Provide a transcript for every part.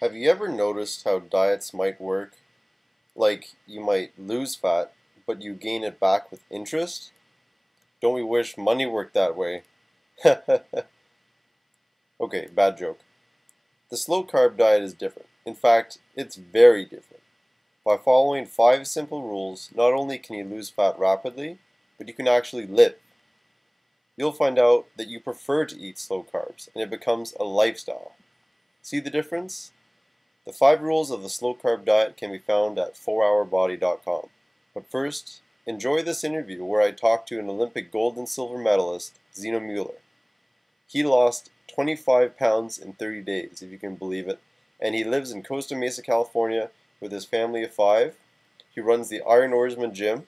Have you ever noticed how diets might work? Like, you might lose fat, but you gain it back with interest? Don't we wish money worked that way? Okay, bad joke. The slow carb diet is different. In fact, it's very different. By following 5 simple rules, not only can you lose fat rapidly, but you can actually live. You'll find out that you prefer to eat slow carbs, and it becomes a lifestyle. See the difference? The 5 rules of the slow carb diet can be found at 4hourbody.com. But first, enjoy this interview where I talk to an Olympic gold and silver medalist, Xeno Mueller. He lost 25 pounds in 30 days, if you can believe it, and he lives in Costa Mesa, California with his family of 5. He runs the Iron Oarsman gym.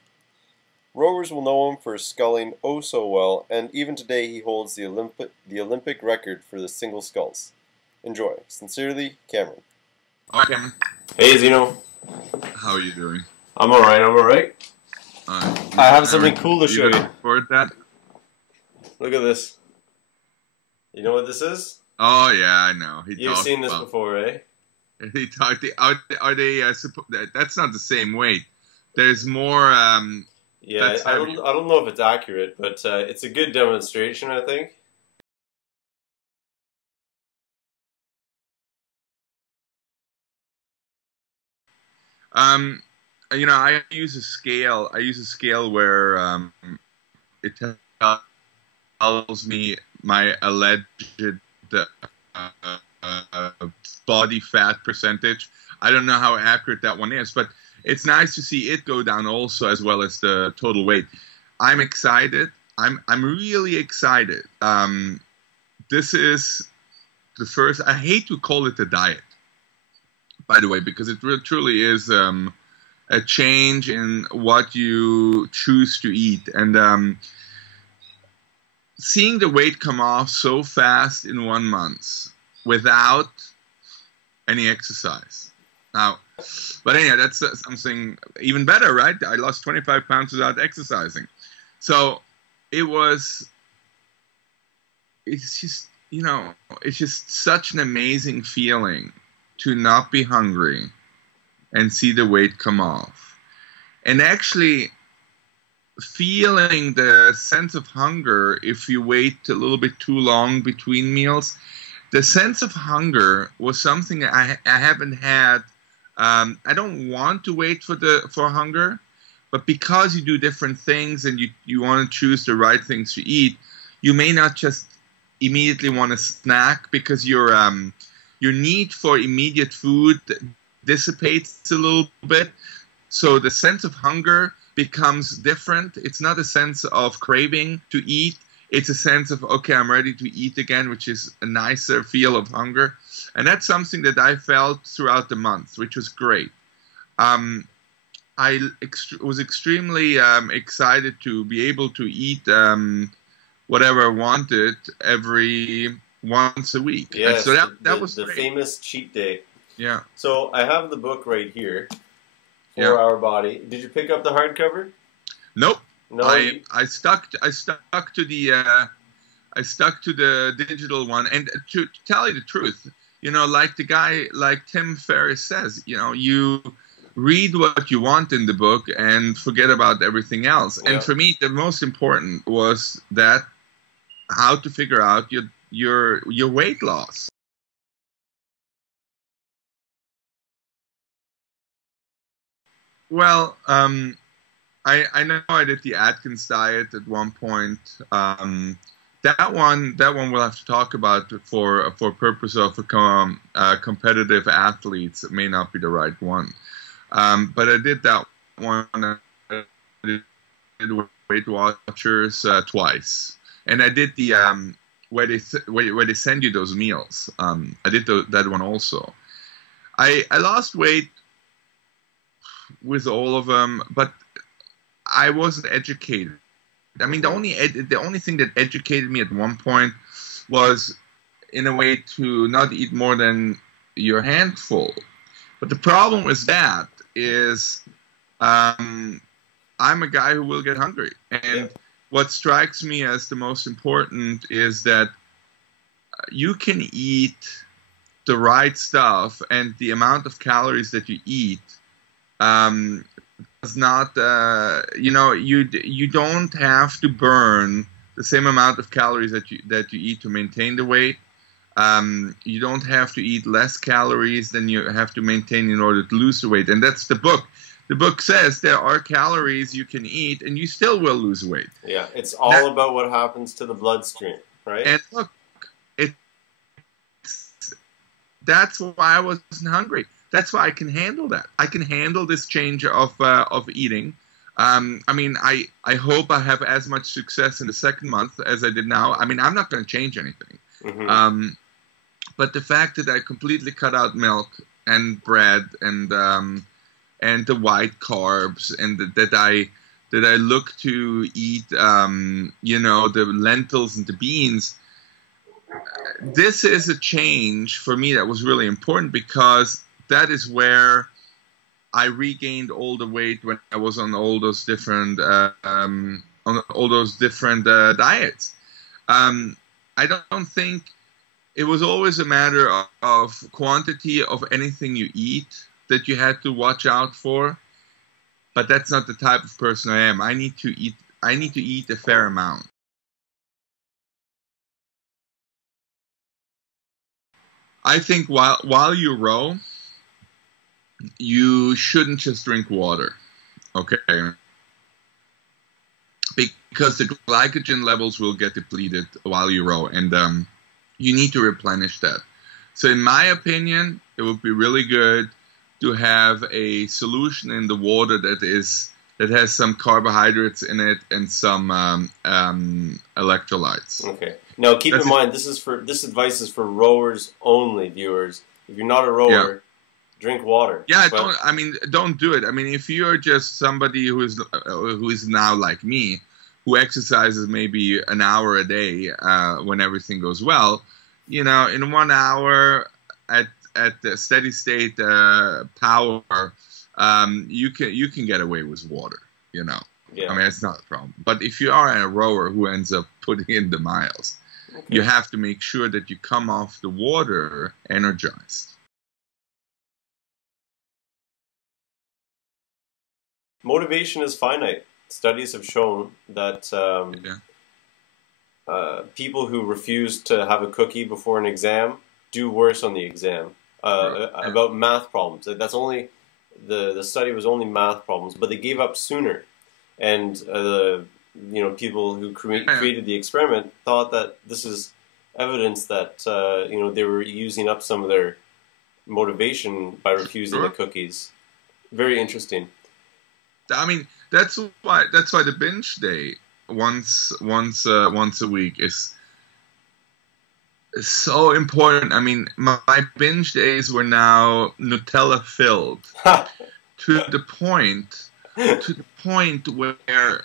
Rowers will know him for sculling oh so well, and even today he holds the Olympic record for the single sculls. Enjoy. Sincerely, Cameron. Okay. Hey, Xeno. How are you doing? I'm alright. I have something cool to show you. Record that? Look at this. You know what this is? Oh yeah, I know. You've seen this before, eh? He talked. Are they? That's not the same weight. There's more. Yeah, I don't know if it's accurate, but it's a good demonstration, I think. You know, I use a scale. I use a scale where it tells me my alleged body fat percentage. I don't know how accurate that one is, but it's nice to see it go down also, as well as the total weight. I'm excited. I'm really excited. This is the first. I hate to call it a diet, by the way, because it truly is a change in what you choose to eat. And seeing the weight come off so fast in 1 month without any exercise. Now, but anyhow, that's something even better, right? I lost 25 pounds without exercising. So it's just, you know, it's just such an amazing feeling to not be hungry and see the weight come off. And actually feeling the sense of hunger if you wait a little bit too long between meals. The sense of hunger was something I haven't had. I don't want to wait for hunger, but because you do different things and you want to choose the right things to eat, you may not just immediately want to snack because your need for immediate food dissipates a little bit. So the sense of hunger becomes different. It's not a sense of craving to eat. It's a sense of, okay, I'm ready to eat again, which is a nicer feel of hunger. And that's something that I felt throughout the month, which was great. I was extremely excited to be able to eat whatever I wanted every once a week. Yes, so that was the great. famous cheat day. Yeah. So I have the book right here, 4 Yeah. Hour Body. Did you pick up the hardcover? Nope. No. I stuck to the digital one, and to tell you the truth, you know, like the guy, like Tim Ferriss says, you know, you read what you want in the book and forget about everything else. Yeah. And for me, the most important was that how to figure out your weight loss. Well, I know I did the Atkins diet at one point. That one we'll have to talk about for purpose of competitive athletes. It may not be the right one, but I did that one. I did Weight Watchers twice, and I did the where they send you those meals. I did that one also. I lost weight with all of them, but I wasn't educated. I mean, the only thing that educated me at one point was, in a way, to not eat more than your handful. But the problem with that is, I'm a guy who will get hungry, and what strikes me as the most important is that you can eat the right stuff and the amount of calories that you eat does not, you don't have to burn the same amount of calories that you eat to maintain the weight. You don't have to eat less calories than you have to maintain in order to lose the weight. And that's the book. The book says there are calories you can eat and you still will lose weight. Yeah, it's all about what happens to the bloodstream, right? And look, that's why I wasn't hungry. That's why I can handle that. I can handle this change of eating. I mean, I hope I have as much success in the second month as I did now. I mean, I'm not going to change anything. Mm-hmm. But the fact that I completely cut out milk and bread and the white carbs, and that I look to eat, the lentils and the beans. This is a change for me that was really important, because that is where I regained all the weight when I was on all those different diets. I don't think it was always a matter of quantity of anything you eat that you had to watch out for, but that's not the type of person I am. I need to eat a fair amount. I think while you row, you shouldn't just drink water, okay? Because the glycogen levels will get depleted while you row, and you need to replenish that. So in my opinion, it would be really good to have a solution in the water that has some carbohydrates in it and some electrolytes. Okay. Now keep in mind, this advice is for rowers only, viewers. If you're not a rower, drink water. Yeah, don't do it. I mean, if you're just somebody who is now like me, who exercises maybe an hour a day when everything goes well, in 1 hour at the steady state power, you can get away with water. Yeah. I mean, it's not a problem. But if you are a rower who ends up putting in the miles, you have to make sure that you come off the water energized. Motivation is finite. Studies have shown that people who refuse to have a cookie before an exam do worse on the exam. About math problems. That's only the study was only math problems, but they gave up sooner. And people who created the experiment thought that this is evidence that they were using up some of their motivation by refusing the cookies. Very interesting. I mean, that's why the binge day once a week is so important. I mean, my binge days were now Nutella filled to the point where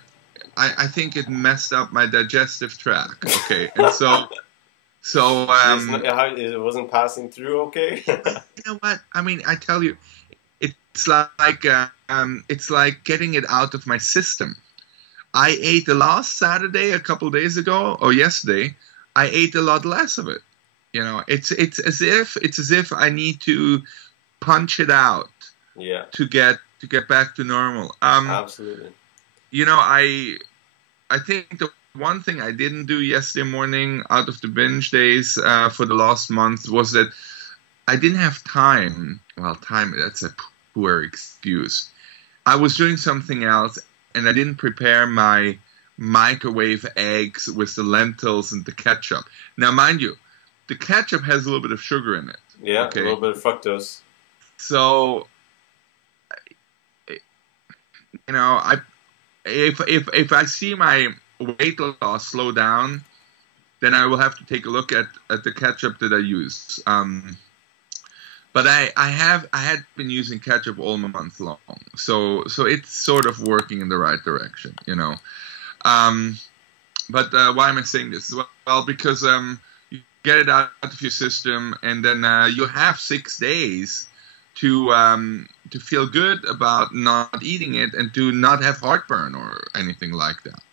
I think it messed up my digestive tract. Okay, and so it wasn't passing through. Okay. You know what? I mean, I tell you, it's like getting it out of my system. I ate the last Saturday, a couple days ago, or yesterday. I ate a lot less of it. It's as if I need to punch it out. Yeah. To get back to normal. Absolutely. I think the one thing I didn't do yesterday morning out of the binge days for the last month was that I didn't have time. Well, time, that's a poor excuse. I was doing something else, and I didn't prepare my microwave eggs with the lentils and the ketchup. Now, mind you, the ketchup has a little bit of sugar in it. Yeah, okay? A little bit of fructose. So, if I see my weight loss slow down, then I will have to take a look at the ketchup that I use. But I had been using ketchup all month long, so it's sort of working in the right direction, But why am I saying this? Well, because you get it out of your system, and then you have 6 days to feel good about not eating it and to not have heartburn or anything like that.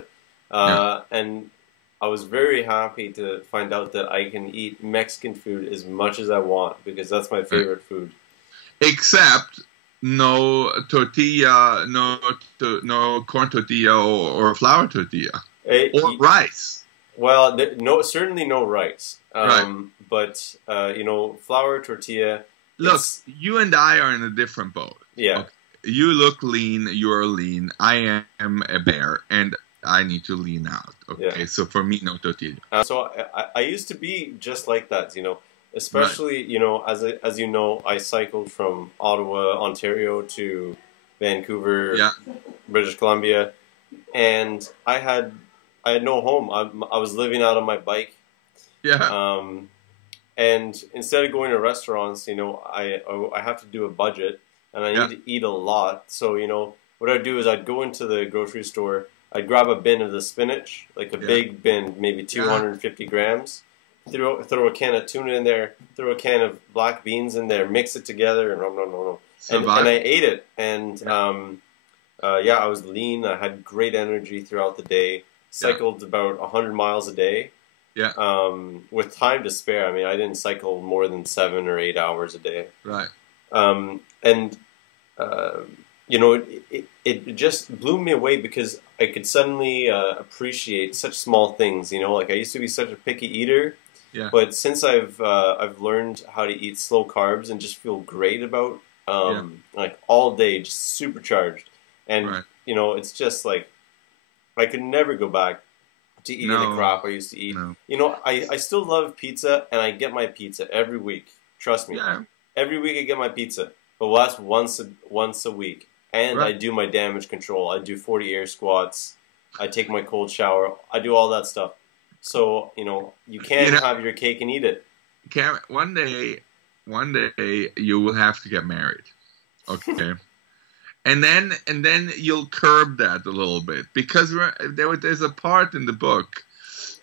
And I was very happy to find out that I can eat Mexican food as much as I want because that's my Right. favorite food. Except no tortilla, no corn tortilla or flour tortilla or Eh, rice. well, no, certainly no rice. Right. But you know, flour tortilla. Look, It's you and I are in a different boat. yeah. Okay. You look lean. You're lean. I am a bear, and I need to lean out. Okay. Yeah. So for me, no tortilla. So I used to be just like that, you know, Right. especially, you know, as you know, I cycled from Ottawa, Ontario to Vancouver, Yeah. British Columbia, and I had no home. I was living out on my bike. Yeah. Um, and instead of going to restaurants, you know, I have to do a budget and I Yeah. need to eat a lot. So, you know, what I'd do is I'd go into the grocery store, I'd grab a bin of the spinach, like a Yeah. big bin, maybe 250 grams, throw a can of tuna in there, throw a can of black beans in there, mix it together, and no. And I Survival. ate it. And yeah, I was lean. I had great energy throughout the day. Cycled about 100 miles a day. Yeah. With time to spare. I mean, I didn't cycle more than 7 or 8 hours a day. Right. And you know, it just blew me away because I could suddenly appreciate such small things. You know, like I used to be such a picky eater, Yeah. but since I've learned how to eat slow carbs and just feel great about like all day, just supercharged. And Right. you know, it's just like I could never go back to eating the No. crap I used to eat. No. You know, I still love pizza, and I get my pizza every week. Trust me. Yeah. Every week I get my pizza, but that's once a week. And I Right. do my damage control. I do 40 air squats. I take my cold shower. I do all that stuff. So, you know, you can't You know- have your cake and eat it. Cameron, one day you will have to get married. Okay. And then you'll curb that a little bit because there's a part in the book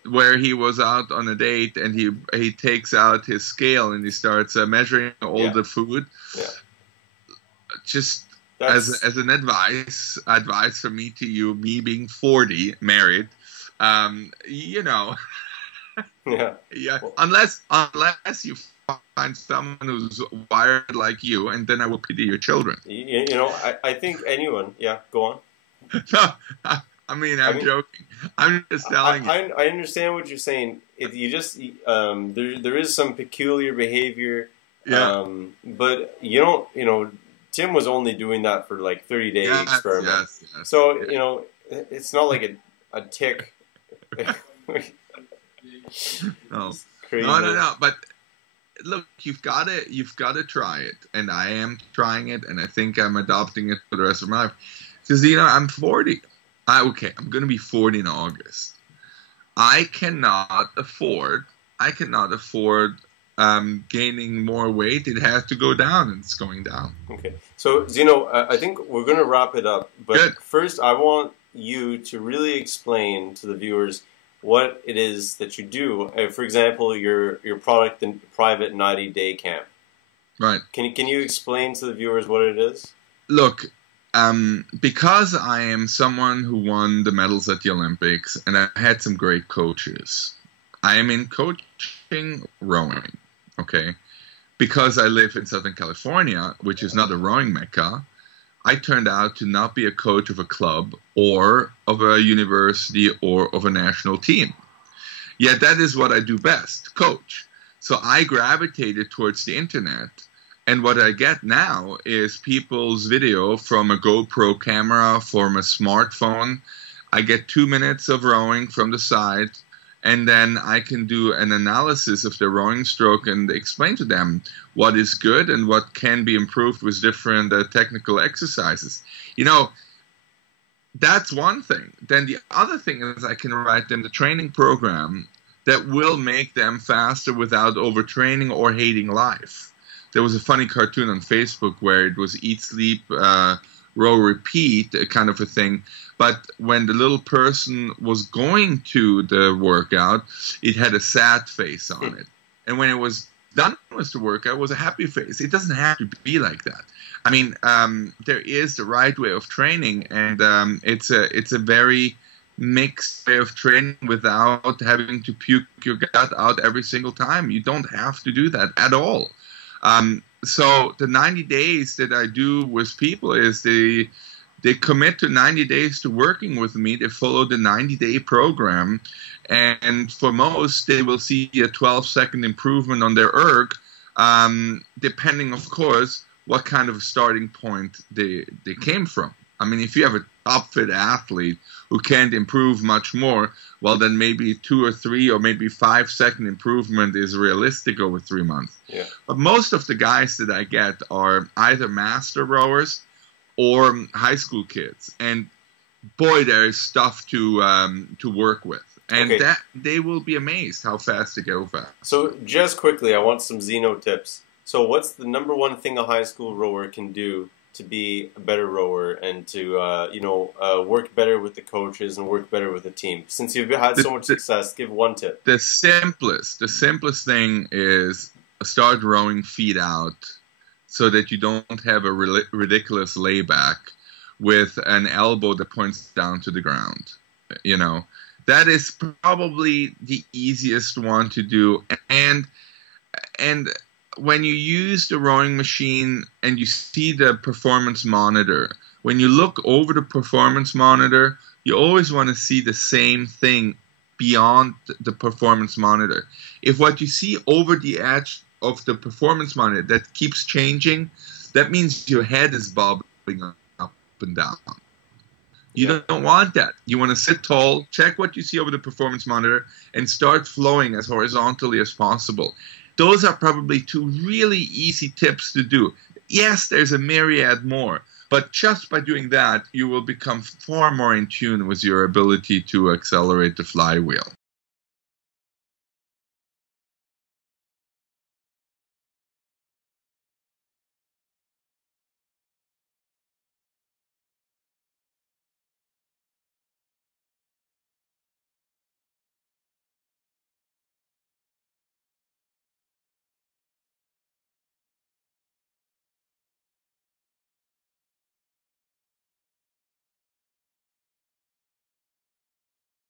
where he was out on a date and he takes out his scale and he starts measuring all Yeah. the food. Yeah. Just That's, as an advice for me to you, me being 40, married, you know, yeah. yeah, Well- unless you find someone who's wired like you, and then I will pity your children. You know, I think anyone, yeah, go on. No, I mean, I'm joking. I'm just telling you. I understand what you're saying. If you just there is some peculiar behavior, Yeah. but you don't. You know, Tim was only doing that for like 30-day experiment. Yes. So Yeah. you know, it's not like a tick. No. Crazy. No. But look, you've got to try it, and I am trying it, and I think I'm adopting it for the rest of my life. Because you know, I'm 40. I'm going to be 40 in August. I cannot afford gaining more weight. It has to go down, and it's going down. Okay. So, Xeno, I think we're going to wrap it up. But Good. first, I want you to really explain to the viewers what it is that you do. For example, your product and private 90-day camp. Right. Can you explain to the viewers what it is? Look, because I am someone who won the medals at the Olympics, and I had some great coaches. I am in coaching rowing, okay? Because I live in Southern California, which is not a rowing mecca, I turned out to not be a coach of a club or of a university or of a national team. Yet that is what I do best, coach. So I gravitated towards the internet. And what I get now is people's video from a GoPro camera, from a smartphone. I get 2 minutes of rowing from the side, and then I can do an analysis of the rowing stroke and explain to them what is good and what can be improved with different technical exercises. You know, that's one thing. Then the other thing is I can write them the training program that will make them faster without overtraining or hating life. There was a funny cartoon on Facebook where it was eat, sleep, row, repeat, kind of a thing. But when the little person was going to the workout, it had a sad face on it. And when it was done with the workout, it was a happy face. It doesn't have to be like that. I mean, there is the right way of training, and it's a very mixed way of training without having to puke your gut out every single time. You don't have to do that at all. So the 90 days that I do with people is they commit to 90 days to working with me. They follow the 90-day program. And for most, they will see a 12-second improvement on their erg, depending, of course, what kind of starting point they came from. I mean, if you have a top fit athlete who can't improve much more, well, then maybe 2 or 3 or maybe 5-second improvement is realistic over 3 months. Yeah. But most of the guys that I get are either master rowers or high school kids. And boy, there is stuff to work with. And that they will be amazed how fast they go fast. So just quickly, I want some Xeno tips. So what's the number one thing a high school rower can do to be a better rower and to work better with the coaches and work better with the team? Since you've had so much success, give one tip. The simplest thing is start rowing feet out so that you don't have a ridiculous layback with an elbow that points down to the ground. You know, that is probably the easiest one to do. And when you use the rowing machine and you see the performance monitor, when you look over the performance monitor, you always want to see the same thing beyond the performance monitor. If what you see over the edge of the performance monitor that keeps changing, that means your head is bobbing up and down. You don't want that. You want to sit tall, check what you see over the performance monitor, and start flowing as horizontally as possible. Those are probably 2 really easy tips to do. Yes, there's a myriad more, but just by doing that, you will become far more in tune with your ability to accelerate the flywheel.